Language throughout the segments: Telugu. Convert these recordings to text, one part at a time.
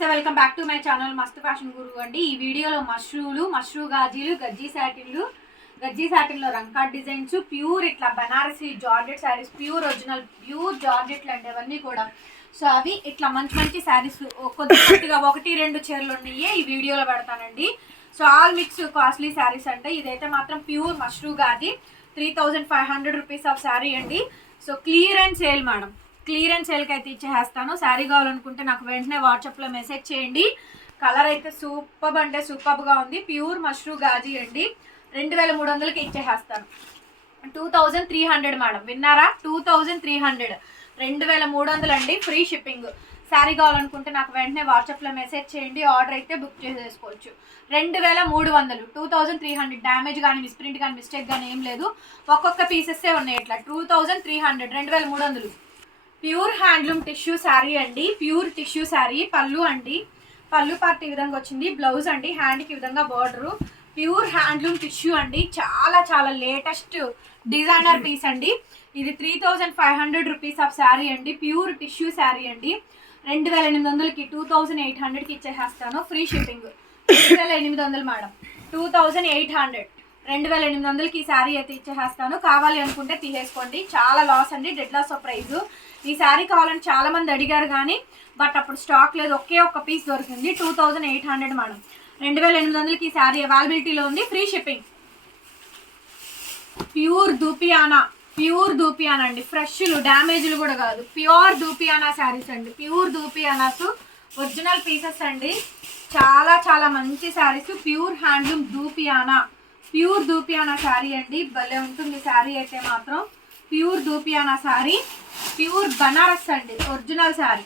నమస్తే welcome back to my channel మస్తు ఫ్యాషన్ గురువు అండి. ఈ వీడియోలో మష్రూలు మష్రూ గాజీలు గజ్జీ శాటిన్లు గజ్జీ శాటిన్లో రంకాట్ డిజైన్స్ ప్యూర్ ఇట్లా Banarasi georgette saris pure original pure జార్జెట్లు అండి అవన్నీ కూడా. సో అవి ఇట్లా మంచి మంచి శారీస్ కొద్ది కొద్దిగా ఒకటి రెండు చీరలు ఉన్నాయి ఈ వీడియోలో పెడతానండి. So all mix costly saris అంటే ఇదైతే మాత్రం pure mashru Gadhi three thousand five hundred rupees of sari అండి. So clear and sale madam. Clearance సేల్కి అయితే ఇచ్చేస్తాను. శారీ కావాలనుకుంటే నాకు వెంటనే వాట్సాప్లో మెసేజ్ చేయండి. కలర్ అయితే సూపర్ అంటే సూపర్గా ఉంది. ప్యూర్ మష్రూ గాజీ అండి. రెండు వేల మూడు వందలకి ఇచ్చేసేస్తాను. Two thousand three hundred madam. విన్నారా? Two thousand three hundred. రెండు వేల మూడు వందలు అండి. ఫ్రీ షిప్పింగ్ శారీ కావాలనుకుంటే నాకు వెంటనే వాట్సాప్లో మెసేజ్ చేయండి. ఆర్డర్ అయితే బుక్ చేసేసుకోవచ్చు. రెండు వేల మూడు వందలు. Two thousand three hundred. Damage కానీ మిస్ప్రింట్ కానీ మిస్టేక్ కానీ ఏం లేదు. ఒక్కొక్క పీసెస్సే ఉన్నాయి ఇట్లా. Two thousand three hundred. రెండు వేల మూడు వందలు. ప్యూర్ హ్యాండ్లూమ్ టిష్యూ శారీ అండి. ప్యూర్ టిష్యూ శారీ పళ్ళు అండి. పళ్ళు పార్ట్ ఈ విధంగా వచ్చింది. బ్లౌజ్ అండి. హ్యాండ్కి ఈ విధంగా బార్డరు. ప్యూర్ హ్యాండ్లూమ్ టిష్యూ అండి. చాలా చాలా లేటెస్ట్ డిజైనర్ పీస్ అండి. ఇది three thousand five hundred rupees of sari అండి. ప్యూర్ టిష్యూ శారీ అండి. రెండు వేల ఎనిమిది వందలకి టూ థౌజండ్ ఎయిట్ హండ్రెడ్కి ఇచ్చేసేస్తాను. ఫ్రీ షిప్పింగ్ రెండు వేల ఎనిమిది వందలు madam. Two thousand eight hundred రెండు వేల ఎనిమిది వందలకి ఈ శారీ అయితే ఇచ్చేస్తాను కావాలి అనుకుంటే తీసేసుకోండి. చాలా లాస్ అండి. డెడ్ లాస్ ఆఫ్ ప్రైస్ ఈ శారీ కావాలని చాలా మంది అడిగారు కానీ బట్ అప్పుడు స్టాక్ లేదు. ఒకే ఒక్క పీస్ దొరికింది. Two thousand eight hundred madam రెండు వేల ఎనిమిది వందలకి ఈ శారీ అవైలబిలిటీలో ఉంది. ఫ్రీ షిప్పింగ్ ప్యూర్ దూపియానా ప్యూర్ దూపియానా అండి. ఫ్రెష్లు డ్యామేజ్లు కూడా కాదు. ప్యూర్ దూపియానా శారీస్ అండి. ప్యూర్ దూపియానాస్ ఒరిజినల్ పీసెస్ అండి. చాలా చాలా మంచి శారీస్ ప్యూర్ హ్యాండ్లూమ్ దూపియానా ప్యూర్ దూపియానా శారీ అండి. భలే ఉంటుంది శారీ అయితే మాత్రం. ప్యూర్ దూపియానా శారీ. ప్యూర్ బనారస్ అండి ఒరిజినల్ శారీ.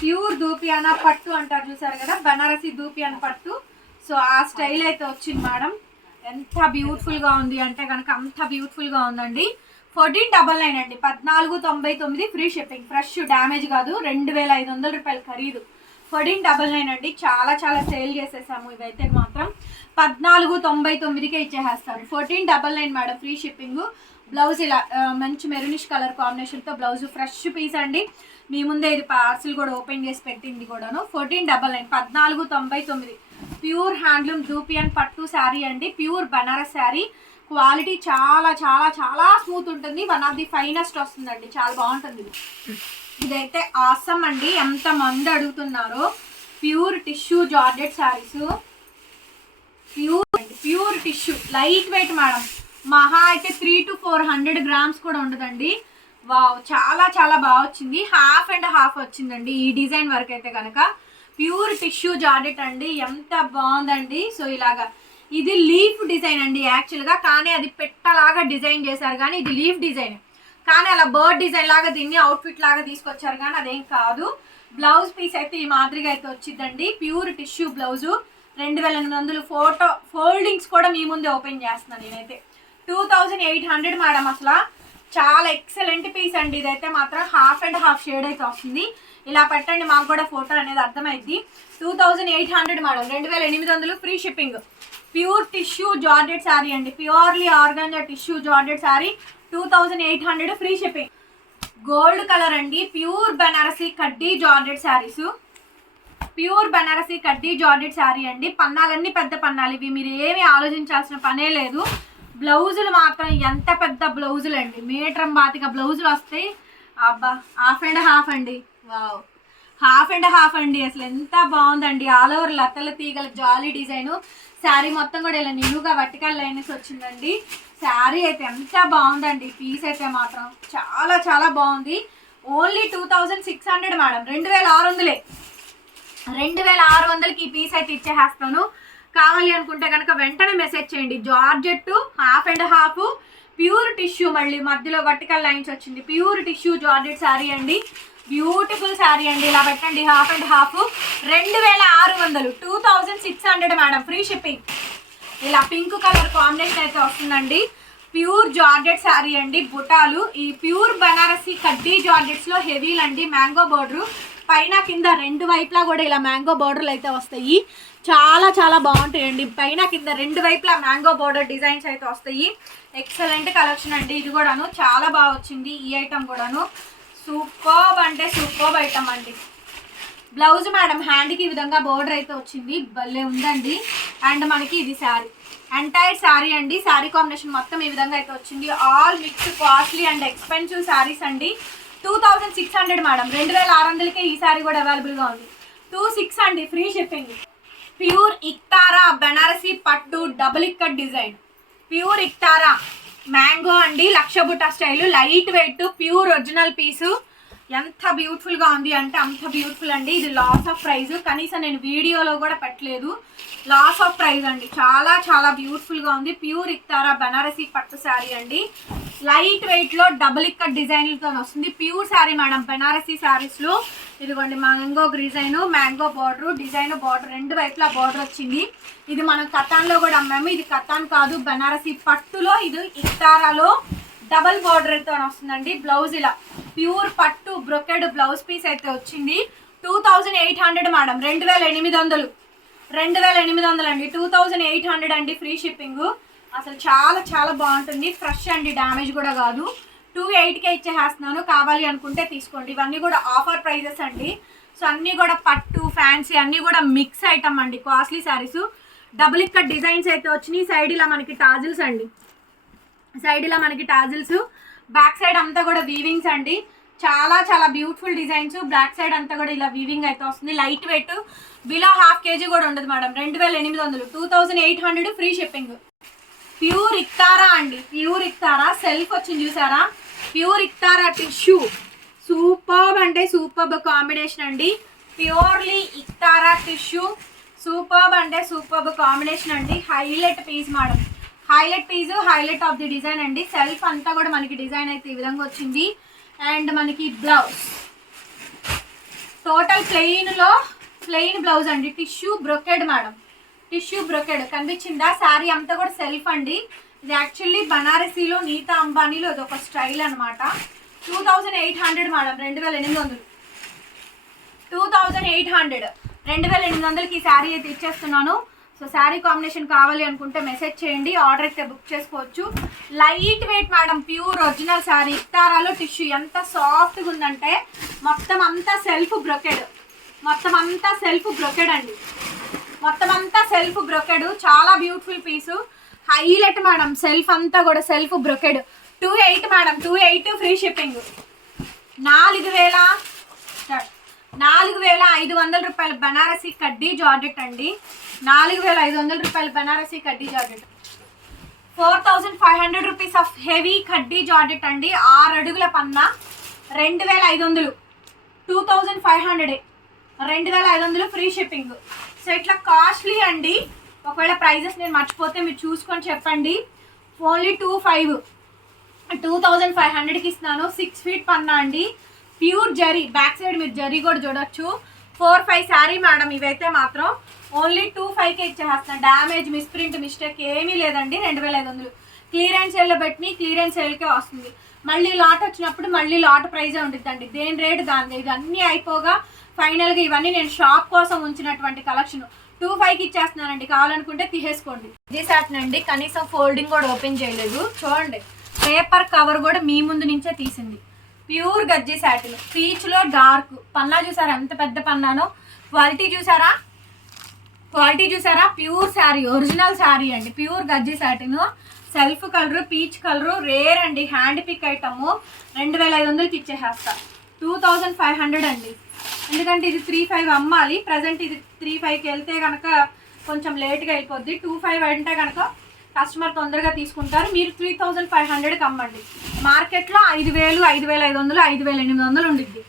ప్యూర్ దూపియానా పట్టు అంటారు చూసారు కదా బనారసి దూపియానా పట్టు. సో ఆ స్టైల్ అయితే వచ్చింది మేడం. ఎంత బ్యూటిఫుల్గా ఉంది అంటే కనుక అంత బ్యూటిఫుల్గా ఉందండి. ఫోర్టీన్ డబల్ నైన్ అండి. పద్నాలుగు తొంభై తొమ్మిది ఫ్రీ షిప్పింగ్ ఫ్రెష్ డ్యామేజ్ కాదు రెండు వేల ఐదు వందల రూపాయలు ఖరీదు. ఫోర్టీన్ డబల్ నైన్ అండి. చాలా చాలా సేల్ చేసేసాము ఇవైతే మాత్రం. పద్నాలుగు తొంభై తొమ్మిదికే ఇచ్చేస్తాను fourteen double nine madam free shipping. Blouse ఇలా మంచి మెరూనిష్ కలర్ కాంబినేషన్తో బ్లౌజ్ ఫ్రెష్ పీస్ అండి. మీ ముందే ఇది పార్సిల్ కూడా ఓపెన్ చేసి పెట్టింది కూడాను. ఫోర్టీన్ డబల్ నైన్ పద్నాలుగు తొంభై తొమ్మిది. ప్యూర్ హ్యాండ్లూమ్ దూపియన్ పట్టు శారీ అండి. ప్యూర్ బనారస్ శారీ. క్వాలిటీ చాలా చాలా చాలా స్మూత్ ఉంటుంది. వన్ ఆఫ్ ది ఫైనెస్ట్ వస్తుందండి. చాలా బాగుంటుంది. ఇది ఇదైతే ఆసమ్ అండి. ఎంత మంది అడుగుతున్నారో. Pure tissue georgette saris. Pure pure tissue light weight madam. మహా అయితే three to four hundred grams కూడా ఉండదండి. వావ్ చాలా చాలా బాగా వచ్చింది. హాఫ్ అండ్ హాఫ్ వచ్చిందండి ఈ డిజైన్ వరకు అయితే కనుక. ప్యూర్ టిష్యూ జాడెట్ అండి. ఎంత బాగుందండి. సో ఇలాగా. ఇది లీఫ్ డిజైన్ అండి యాక్చువల్గా కానీ అది పెట్టలాగా డిజైన్ చేశారు కానీ ఇది లీఫ్ డిజైన్. కానీ అలా బర్డ్ డిజైన్ లాగా దీన్ని అవుట్ఫిట్ లాగా తీసుకొచ్చారు కానీ అదేం కాదు. బ్లౌజ్ పీస్ అయితే ఈ మాదిరిగా అయితే వచ్చిందండి. Pure tissue blouse. రెండు వేల ఎనిమిది వందలు ఫోటో ఫోల్డింగ్స్ కూడా మీ ముందే ఓపెన్ చేస్తున్నాను నేనైతే. Two thousand eight hundred madam అసలు. చాలా ఎక్సలెంట్ పీస్ అండి. ఇదైతే మాత్రం హాఫ్ అండ్ హాఫ్ షేడ్ అయితే వస్తుంది. ఇలా పెట్టండి మాకు కూడా ఫోటో అనేది అర్థమైంది two thousand eight hundred madam రెండు వేల ఎనిమిది వందలు free shipping. Pure tissue georgette sari అండి. Purely organza tissue georgette sari two thousand eight hundred free shipping. Gold colour అండి. ప్యూర్ బెనారసీ కడ్డీ జార్జెట్ శారీస్. ప్యూర్ బనారసి కడ్డీ జార్జెట్ శారీ అండి. పన్నాలన్నీ పెద్ద పన్నాలు. ఇవి మీరు ఏమి ఆలోచించాల్సిన పనే లేదు. బ్లౌజులు మాత్రం ఎంత పెద్ద బ్లౌజులు అండి. మీటర్ బాతిక బ్లౌజులు వస్తాయి. అబ్బా హాఫ్ అండ్ హాఫ్ అండి. వావ్. హాఫ్ అండ్ హాఫ్ అండి. అసలు ఎంత బాగుందండి. ఆల్ ఓవర్ లతల తీగల జాలీ డిజైన్. శారీ మొత్తం కూడా ఇలా నిలువుగా వర్టికల్ లైన్స్ వచ్చిందండి. శారీ అయితే ఎంత బాగుందండి. పీస్ అయితే మాత్రం చాలా చాలా బాగుంది. Only two thousand six hundred madam. రెండు వేల ఆరు వందలే. రెండు వేల ఆరు వందలకి ఈ పీస్ అయితే ఇచ్చేస్తాను కావాలి అనుకుంటే కనుక వెంటనే మెసేజ్ చేయండి. Georgette half and half pure tissue మళ్ళీ మధ్యలో వర్టికల్ లైన్స్ వచ్చింది. ప్యూర్ టిష్యూ జార్జెట్ శారీ అండి. బ్యూటిఫుల్ శారీ అండి. ఇలా పెట్టండి. హాఫ్ అండ్ హాఫ్ రెండు వేల ఆరు వందలు. Two thousand six hundred madam free shipping ఇలా పింక్ కలర్ కాంబినేషన్ అయితే వస్తుందండి. ప్యూర్ జార్జెట్ శారీ అండి. బుటాలు. ఈ ప్యూర్ బనారసి కడ్డీ జార్జెట్స్లో హెవీలు అండి మ్యాంగో బోర్డరు పైన కింద రెండు వైపులా కూడా ఇలా మ్యాంగో బార్డర్లు అయితే వస్తాయి. చాలా చాలా బాగుంటాయండి. పైన కింద రెండు వైపులా మ్యాంగో బార్డర్ డిజైన్స్ అయితే వస్తాయి. ఎక్సలెంట్ కలెక్షన్ అండి. ఇది కూడాను చాలా బాగా వచ్చింది ఈ ఐటమ్ కూడాను. సూపర్బ్ అంటే సూపర్బ్ ఐటమ్ అండి. బ్లౌజ్ మేడం హ్యాండ్కి ఈ విధంగా బోర్డర్ అయితే వచ్చింది. భలే ఉందండి. అండ్ మనకి ఇది శారీ ఎంటైర్ శారీ అండి. శారీ కాంబినేషన్ మొత్తం ఈ విధంగా అయితే వచ్చింది. All mix costly and expensive saris అండి. Two thousand six hundred madam రెండు వేల ఆరు వందలకే ఈ కూడా అవైలబుల్గా ఉంది. టూ సిక్స్ అండి ఫ్రీ షిప్పింగ్ ప్యూర్ ఇక్తారా బెనారసి పట్టు డబుల్ ఇక్కట్ డిజైన్ ప్యూర్ ఇక్తారా మ్యాంగో అండి లక్ష బుట్ట style light weight pure original piece ఎంత బ్యూటిఫుల్గా ఉంది అంటే అంత బ్యూటిఫుల్ అండి. ఇది లాస్ ఆఫ్ ప్రైస్ కనీసం నేను వీడియోలో కూడా పెట్టలేదు. లాస్ ఆఫ్ ప్రైస్ అండి. చాలా చాలా బ్యూటిఫుల్గా ఉంది. ప్యూర్ ఇక్తారా బనారసీ పట్టు శారీ అండి. లైట్ వెయిట్లో డబుల్ ఇక్కట్ డిజైన్లతో వస్తుంది. Pure sari madam. బెనారసీ శారీస్లో. ఇదిగోండి mango design mango border design border రెండు వైపులా బార్డర్ వచ్చింది. ఇది మనం కతాన్లో కూడా అమ్మాము. ఇది కథాన్ కాదు బెనారసీ పట్టులో. ఇది ఇక్తారాలో డబల్ బార్డర్తో వస్తుందండి. బ్లౌజ్ ఇలా ప్యూర్ పట్టు బ్రొకెడ్ బ్లౌజ్ పీస్ అయితే వచ్చింది. Two thousand eight hundred madam రెండు వేల ఎనిమిది వందలు. రెండు వేల ఎనిమిది వందలు అండి. టూ థౌజండ్ ఎయిట్ హండ్రెడ్ అండి ఫ్రీ షిప్పింగ్. అసలు చాలా చాలా బాగుంటుంది. ఫ్రెష్ అండి డ్యామేజ్ కూడా కాదు. టూ ఎయిట్కే ఇచ్చేస్తున్నాను కావాలి అనుకుంటే తీసుకోండి. ఇవన్నీ కూడా ఆఫర్ ప్రైజెస్ అండి. సో అన్నీ కూడా పట్టు ఫ్యాన్సీ అన్నీ కూడా మిక్స్ ఐటమ్ అండి. కాస్ట్లీ శారీస్. డబుల్ ఇక్కడ డిజైన్స్ అయితే వచ్చినాయి. సైడ్ ఇలా మనకి టాజిల్స్ అండి. సైడ్ ఇలా మనకి టాజిల్స్ బ్యాక్ సైడ్ అంతా కూడా వీవింగ్స్ అండి. చాలా చాలా బ్యూటిఫుల్ డిజైన్స్ బ్యాక్ సైడ్ అంతా కూడా ఇలా వీవింగ్ అయితే వస్తుంది. Light weight below half KG కూడా ఉండదు మేడం రెండు వేల ఎనిమిది వందలు. Two thousand eight hundred free shipping pure Iktara అండి. ప్యూర్ ఇక్తారా సెల్ఫ్ వచ్చింది చూసారా? ప్యూర్ ఇక్తారా టిష్యూ సూపర్బ్ అంటే సూపర్బ్ కాంబినేషన్ అండి. ప్యూర్లీ ఇక్తారా టిష్యూ సూపర్బ్ అంటే సూపర్బ్ కాంబినేషన్ అండి. Highlight piece madam highlight piece highlight of the design అండి. సెల్ఫ్ అంతా కూడా మనకి డిజైన్ అయితే ఈ విధంగా వచ్చింది. అండ్ మనకి బ్లౌజ్. టోటల్ ప్లెయిన్లో ప్లెయిన్ బ్లౌజ్ అండి. Tissue brocade madam. Tissue brocade. కనిపించిందా? శారీ అంతా కూడా సెల్ఫ్ అండి. ఇది యాక్చువల్లీ బనారసీలో నీతా అంబానీలో ఇది ఒక స్టైల్ అనమాట two thousand eight hundred madam రెండు వేల ఎనిమిది వందలు. Two thousand eight hundred. రెండు వేల ఎనిమిది వందలకి ఈ శారీ అయితే ఇచ్చేస్తున్నాను. సో శారీ కాంబినేషన్ కావాలి అనుకుంటే మెసేజ్ చేయండి ఆర్డర్ అయితే బుక్ చేసుకోవచ్చు. Light weight madam pure original sari ఇక్తారాలో tissue ఎంత సాఫ్ట్గా ఉందంటే మొత్తం అంతా సెల్ఫ్ బ్రొకెడ్ మొత్తం అంతా సెల్ఫ్ బ్రొకెడ్ అండి. మొత్తం అంతా సెల్ఫ్ బ్రొకెడ్ చాలా beautiful piece highlight madam self అంతా కూడా self brocade two eight madam two eight free shipping నాలుగు వేల నాలుగు వేల ఐదు వందల రూపాయల బనారసి కడ్డీ జార్జెట్ అండి. నాలుగు వేల ఐదు వందల రూపాయల బనారసి కడ్డీ jacket. Four thousand five hundred rupees of heavy కడ్డీ జాకెట్ అండి. ఆరు అడుగుల పన్నా రెండు వేల ఐదు వందలు. Two thousand five hundred. రెండు వేల ఐదు వందలు ఫ్రీ షిప్పింగ్. సో ఇట్లా కాస్ట్లీ అండి. ఒకవేళ ప్రైజెస్ నేను మర్చిపోతే మీరు చూసుకొని చెప్పండి. Only two five. Two thousand five హండ్రెడ్కి ఇస్తున్నాను. సిక్స్ ఫీట్ పన్నా అండి. ప్యూర్ జరీ. బ్యాక్ సైడ్ మీరు జరీ కూడా చూడొచ్చు. ఫోర్ ఫైవ్ శారీ మేడం ఇవైతే మాత్రం ఓన్లీ టూ ఫైవ్కే ఇచ్చేస్తున్నాను డ్యామేజ్ మిస్ప్రింట్ మిస్టేక్ ఏమీ లేదండి. రెండు వేల ఐదు వందలు. క్లియరెన్స్ సేల్లో పెట్టి క్లియరెన్స్ సేల్కే వస్తుంది. మళ్ళీ లాట్ వచ్చినప్పుడు మళ్ళీ లాట్ ప్రైజే ఉంటుందండి దేని రేటు దాని ఇవన్నీ అయిపోగా ఫైనల్గా ఇవన్నీ నేను షాప్ కోసం ఉంచినటువంటి కలెక్షన్. టూ ఫైవ్కి ఇచ్చేస్తున్నానండి. కావాలనుకుంటే తీసేసుకోండి. ఇది అండి. కనీసం ఫోల్డింగ్ కూడా ఓపెన్ చేయలేదు. చూడండి. పేపర్ కవర్ కూడా మీ ముందు నుంచే తీసింది. ప్యూర్ గజ్జి సాటిన్. పీచ్లో డార్క్. పన్నా చూసారా? ఎంత పెద్ద పన్నానో? క్వాలిటీ చూసారా? క్వాలిటీ చూసారా? ప్యూర్ శారీ ఒరిజినల్ శారీ అండి. ప్యూర్ గజ్జి satin self colour peach colour rare అండి. హ్యాండ్ పిక్ ఐటమ్ రెండు వేల ఐదు వందలకి ఇచ్చేసేస్తా టూ థౌజండ్ ఫైవ్ హండ్రెడ్ అండి. ఎందుకంటే ఇది త్రీ ఫైవ్ అమ్మాలి. ప్రజెంట్ ఇది త్రీ ఫైవ్కి వెళ్తే కనుక కొంచెం లేట్గా అయిపోద్ది. టూ ఫైవ్ అంటే కనుక కస్టమర్ తొందరగా తీసుకుంటారు. మీరు త్రీ థౌజండ్ ఫైవ్ హండ్రెడ్కి అమ్మండి. మార్కెట్లో ఐదు వేలు ఐదు వేల ఐదు వందలు ఐదు వేల ఎనిమిది వందలు ఉండిద్ది.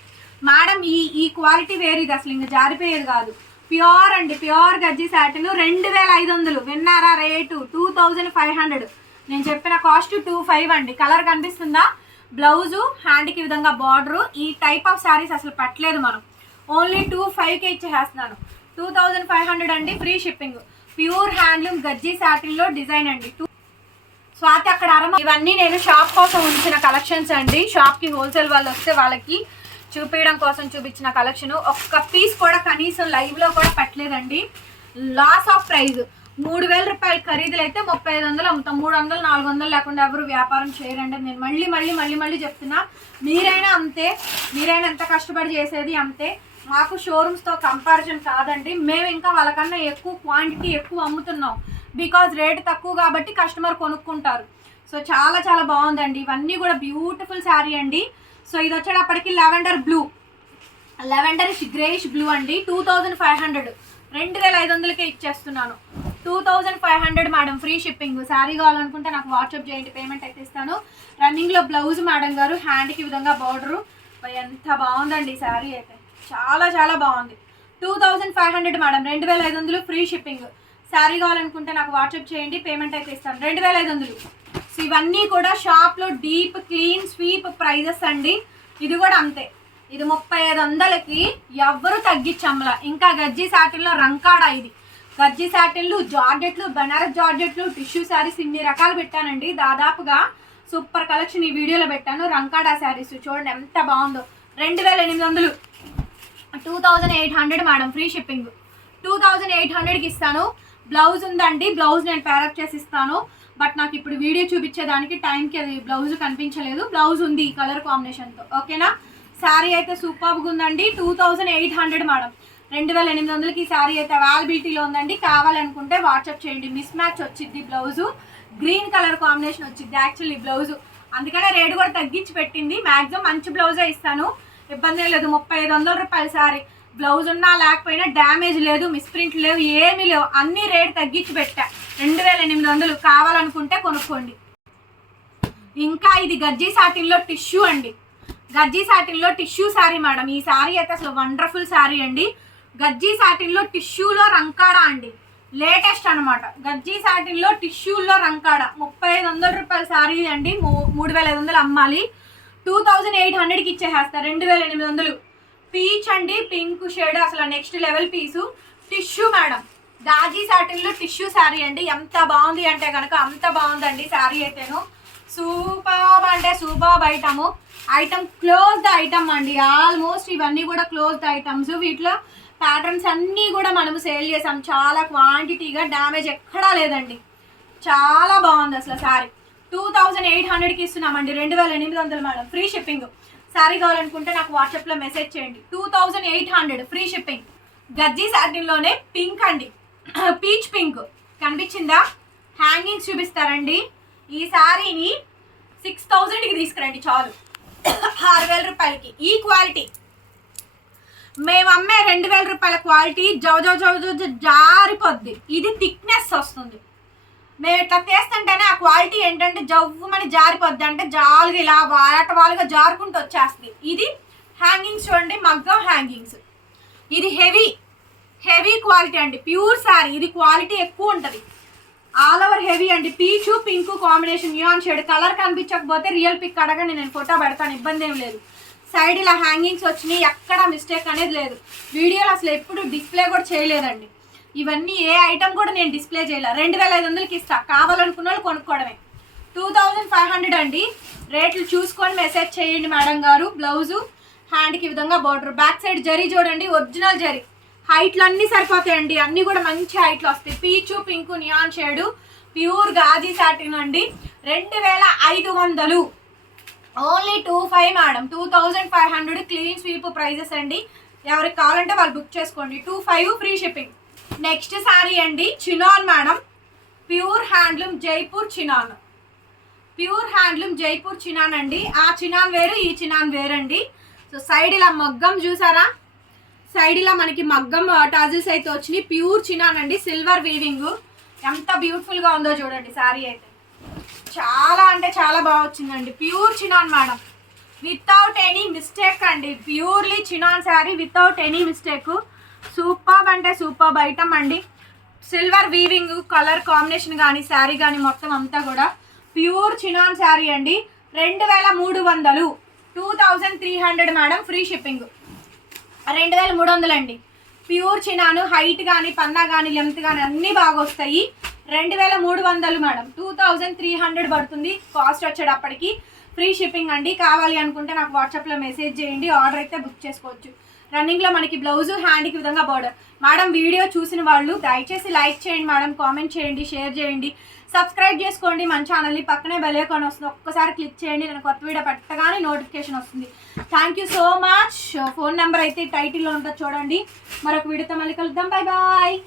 మేడం ఈ ఈ క్వాలిటీ వేరు ఇది. అసలు ఇంకా జారిపోయేది కాదు. ప్యూర్ అండి ప్యూర్ గజ్జి శాటిన్ రెండు వేల ఐదు వందలు. విన్నారా rate? Two thousand five hundred. నేను చెప్పిన కాస్ట్ టూ ఫైవ్ అండి. కలర్ కనిపిస్తుందా? బ్లౌజు హ్యాండ్కి విధంగా బార్డరు ఈ టైప్ ఆఫ్ శారీస్ అసలు పెట్టలేదు మనం. ఓన్లీ టూ ఫైవ్కే ఇచ్చేస్తున్నాను. టూ థౌజండ్ ఫైవ్ హండ్రెడ్ అండి ఫ్రీ షిప్పింగ్ ప్యూర్ హ్యాండ్లూమ్ గజ్జి శాటిన్లో డిజైన్ అండి. టూ స్వాతి అక్కడ అరమ ఇవన్నీ నేను షాప్ కోసం ఉంచిన కలెక్షన్స్ అండి. షాప్కి హోల్సేల్ వాళ్ళు వస్తే వాళ్ళకి చూపించడం కోసం చూపించిన కలెక్షన్ ఒక్క పీస్ కూడా కనీసం లైవ్లో కూడా పెట్టలేదండి. లాస్ ఆఫ్ ప్రైస్ మూడు వేల రూపాయల ఖరీదులు అయితే ముప్పై ఐదు వందలు అమ్ముతాం. మూడు వందలు నాలుగు వందలు లేకుండా ఎవరు వ్యాపారం చేయరండి. నేను మళ్ళీ మళ్ళీ మళ్ళీ మళ్ళీ చెప్తున్నా. మీరైనా అంతే. మీరైనా ఎంత కష్టపడి చేసేది అంతే. మాకు షోరూమ్స్తో కంపారిజన్ కాదండి. మేము ఇంకా వాళ్ళకన్నా ఎక్కువ క్వాంటిటీ ఎక్కువ అమ్ముతున్నాం. బికాజ్ రేట్ తక్కువ కాబట్టి కస్టమర్ కొనుక్కుంటారు. సో చాలా చాలా బాగుందండి. ఇవన్నీ కూడా బ్యూటిఫుల్ శారీ అండి. సో ఇది వచ్చేటప్పటికి lavender blue. Lavender greyish blue అండి. టూ థౌజండ్ ఫైవ్ హండ్రెడ్ రెండు వేల ఐదు వందలకే ఇచ్చేస్తున్నాను. Two thousand five hundred madam free shipping sari కావాలనుకుంటే నాకు వాట్సాప్ చేయండి పేమెంట్ అయితే ఇస్తాను. రన్నింగ్లో బ్లౌజ్ మేడం గారు హ్యాండ్కి విధంగా బార్డరు ఎంత బాగుందండి శారీ అయితే. చాలా చాలా బాగుంది. Two thousand five hundred madam రెండు వేల ఐదు వందలు ఫ్రీ షిప్పింగ్ శారీ కావాలనుకుంటే నాకు వాట్సాప్ చేయండి పేమెంట్ అయితే ఇస్తాను. రెండు వేల ఐదు వందలు. సో ఇవన్నీ కూడా షాప్లో డీప్ క్లీన్ స్వీప్ ప్రైజెస్ అండి. ఇది కూడా అంతే. ఇది ముప్పై ఐదు వందలకి ఎవ్వరు తగ్గించమ్మల ఇంకా గజ్జి శాటిల్లో రంకాడ ఇది. గజ్జి సాటిన్లు జార్జెట్లు బెనారస్ జార్జెట్లు టిష్యూ శారీస్ ఇన్ని రకాలు పెట్టానండి. దాదాపుగా సూపర్ కలెక్షన్ ఈ వీడియోలో పెట్టాను. రంకాడా శారీస్ చూడండి ఎంత బాగుందో. రెండు వేల ఎనిమిది వందలు. Two thousand eight hundred madam free shipping two thousand eight హండ్రెడ్కి ఇస్తాను. బ్లౌజ్ ఉందండి. బ్లౌజ్ నేను ప్యారప్ చేసి ఇస్తాను. బట్ నాకు ఇప్పుడు వీడియో చూపించేదానికి టైంకి అది బ్లౌజ్ కనిపించలేదు. బ్లౌజ్ ఉంది ఈ కలర్ కాంబినేషన్తో ఓకేనా? శారీ అయితే సూపర్గా ఉందండి. Two thousand eight hundred madam. రెండు వేల ఎనిమిది వందలకి ఈ శారీ అయితే అవైలబిలిటీలో ఉందండి. కావాలనుకుంటే వాట్సాప్ చేయండి. మిస్ మ్యాచ్ వచ్చింది బ్లౌజు. గ్రీన్ కలర్ కాంబినేషన్ వచ్చింది యాక్చువల్లీ బ్లౌజు. అందుకనే రేటు కూడా తగ్గించి పెట్టింది. మ్యాక్సిమం మంచి బ్లౌజే ఇస్తాను. ఇబ్బంది లేదు. ముప్పై ఐదు వందల రూపాయల శారీ. బ్లౌజ్ ఉన్నా లేకపోయినా డ్యామేజ్ లేదు మిస్ప్రింట్ లేవు ఏమీ లేవు. అన్ని రేటు తగ్గించి పెట్టా. రెండు వేల ఎనిమిది వందలు కావాలనుకుంటే కొనుక్కోండి. ఇంకా ఇది గజ్జీ సాటిన్లో టిష్యూ అండి. గజ్జీ సాటిన్లో టిష్యూ శారీ మేడం ఈ శారీ అయితే అసలు వండర్ఫుల్ శారీ అండి. గజ్జీ సాటిన్లో టిష్యూలో రంకాడా అండి. లేటెస్ట్ అనమాట గజ్జీ సాటిన్లో టిష్యూలో రంకాడ. ముప్పై ఐదు వందల రూపాయల శారీ అండి. మూ- మూడు వేల ఐదు వందలు అమ్మాలి. టూ థౌజండ్ ఎయిట్ హండ్రెడ్కి ఇచ్చేసేస్తారు రెండు వేల ఎనిమిది వందలు. పీచ్ అండి పింక్ షేడ్ అసలు next level piece tissue madam Ghazi సాటిన్లో టిష్యూ శారీ అండి. ఎంత బాగుంది అంటే కనుక అంత బాగుందండి శారీ అయితేను. సూపర్ అంటే super item item closed item అండి. ఆల్మోస్ట్ ఇవన్నీ కూడా క్లోజ్డ్ ఐటమ్స్ వీటిలో ప్యాటర్న్స్ అన్నీ కూడా మనము సేల్ చేసాం. చాలా క్వాంటిటీగా డ్యామేజ్ ఎక్కడా లేదండి. చాలా బాగుంది అసలు శారీ. టూ థౌజండ్ ఎయిట్ హండ్రెడ్కి ఇస్తున్నామండి. రెండు వేల ఎనిమిది వందలు మేడం. ఫ్రీ షిప్పింగ్ శారీ కావాలనుకుంటే నాకు వాట్సాప్లో మెసేజ్ చేయండి. Two thousand eight hundred free shipping గజ్జీ శారీలోనే పింక్ అండి. పీచ్ పింక్ కనిపించిందా? హ్యాంగింగ్స్ చూపిస్తారండి. ఈ శారీని సిక్స్ థౌజండ్కి తీసుకురండి చాలు. ఆరు వేల రూపాయలకి. ఈ క్వాలిటీ మేము అమ్మే రెండు వేల రూపాయల క్వాలిటీ జవ జవ జవ జవ జారిపోద్ది. ఇది థిక్నెస్ వస్తుంది. మేము ఇట్లా తీస్తుంటేనే ఆ క్వాలిటీ ఏంటంటే జవ్వుమని జారిపోద్ది అంటే జాలుగా ఇలా వాలట వాలుగా జారుకుంటూ వచ్చేస్తుంది. ఇది హ్యాంగింగ్స్ చూడండి మగ్గం హ్యాంగింగ్స్. ఇది హెవీ హెవీ క్వాలిటీ అండి. ప్యూర్ శారీ. ఇది క్వాలిటీ ఎక్కువ ఉంటుంది. ఆల్ ఓవర్ హెవీ అండి. Peach pink combination neon shade. Colour కనిపించకపోతే రియల్ పిక్ అడగండి నేను ఫోటో పెడతాను ఇబ్బంది ఏం లేదు. సైడ్ ఇలా హ్యాంగింగ్స్ వచ్చినాయి ఎక్కడ మిస్టేక్ అనేది లేదు. వీడియోలో అసలు ఎప్పుడు డిస్ప్లే కూడా చేయలేదండి. ఇవన్నీ ఏ ఐటమ్ కూడా నేను డిస్ప్లే చేయలే. రెండు వేల ఐదు వందలకి ఇస్తా. కావాలనుకున్న వాళ్ళు కొనుక్కోవడమే. టూ థౌజండ్ ఫైవ్ హండ్రెడ్ అండి. రేట్లు చూసుకొని మెసేజ్ చేయండి మేడం గారు. బ్లౌజు హ్యాండ్కి విధంగా బార్డర్ బ్యాక్ సైడ్ జరీ చూడండి ఒరిజినల్ జరీ. హైట్లు అన్నీ సరిపోతాయండి. అన్నీ కూడా మంచి హైట్లు వస్తాయి. Peach pink neon shade pure Ghazi satin అండి. రెండు వేల ఐదు వందలు. Only two five madam. Two thousand five hundred clean sweep prizes అండి. ఎవరికి కావాలంటే వాళ్ళు బుక్ చేసుకోండి. Two five free shipping next sari అండి chinon madam. Pure handloom Jaipur chinon. Pure handloom Jaipur chinon అండి. ఆ చినాన్ వేరు ఈ చినాన్ వేరండి. సో సైడ్ ఇలా మగ్గం చూసారా? సైడ్ ఇలా మనకి మగ్గం టాజిల్స్ అయితే వచ్చినాయి. ప్యూర్ చినాన్ అండి సిల్వర్ వీవింగ్. ఎంత బ్యూటిఫుల్గా ఉందో చూడండి శారీ అయితే. చాలా అంటే చాలా బాగా వచ్చిందండి. Pure chinon madam. Without any mistake అండి. Purely chinon sari without any mistake super అంటే సూపర్ ఐటమ్ అండి. సిల్వర్ వీవింగ్ కలర్ కాంబినేషన్ కానీ శారీ కానీ మొత్తం అంతా కూడా ప్యూర్ చినాన్ శారీ అండి. రెండు వేల మూడు వందలు. Two thousand three hundred madam free shipping. రెండు వేల మూడు వందలు అండి. ప్యూర్ చినాను హైట్ కానీ పన్నా కానీ లెంత్ కానీ అన్నీ బాగా వస్తాయి. రెండు వేల మూడు వందలు madam. Two thousand three hundred పడుతుంది. కాస్ట్ వచ్చేటప్పటికి ఫ్రీ షిప్పింగ్ అండి. కావాలి అనుకుంటే నాకు వాట్సాప్లో మెసేజ్ చేయండి. ఆర్డర్ అయితే బుక్ చేసుకోవచ్చు. రన్నింగ్లో మనకి బ్లౌజ్ హ్యాండ్కి విధంగా బార్డర్ మేడం వీడియో చూసిన వాళ్ళు దయచేసి లైక్ చేయండి మేడం కామెంట్ చేయండి షేర్ చేయండి. సబ్స్క్రైబ్ చేసుకోండి మన ఛానల్ని. పక్కనే బెలేకొని వస్తుంది. ఒక్కసారి క్లిక్ చేయండి నేను కొత్త వీడియో పెట్టగానే నోటిఫికేషన్ వస్తుంది. Thank you so much phone number అయితే టైటిల్లో ఉంటుంది చూడండి. మరొక వీడియోతో మళ్ళీ కలుద్దాం. Bye bye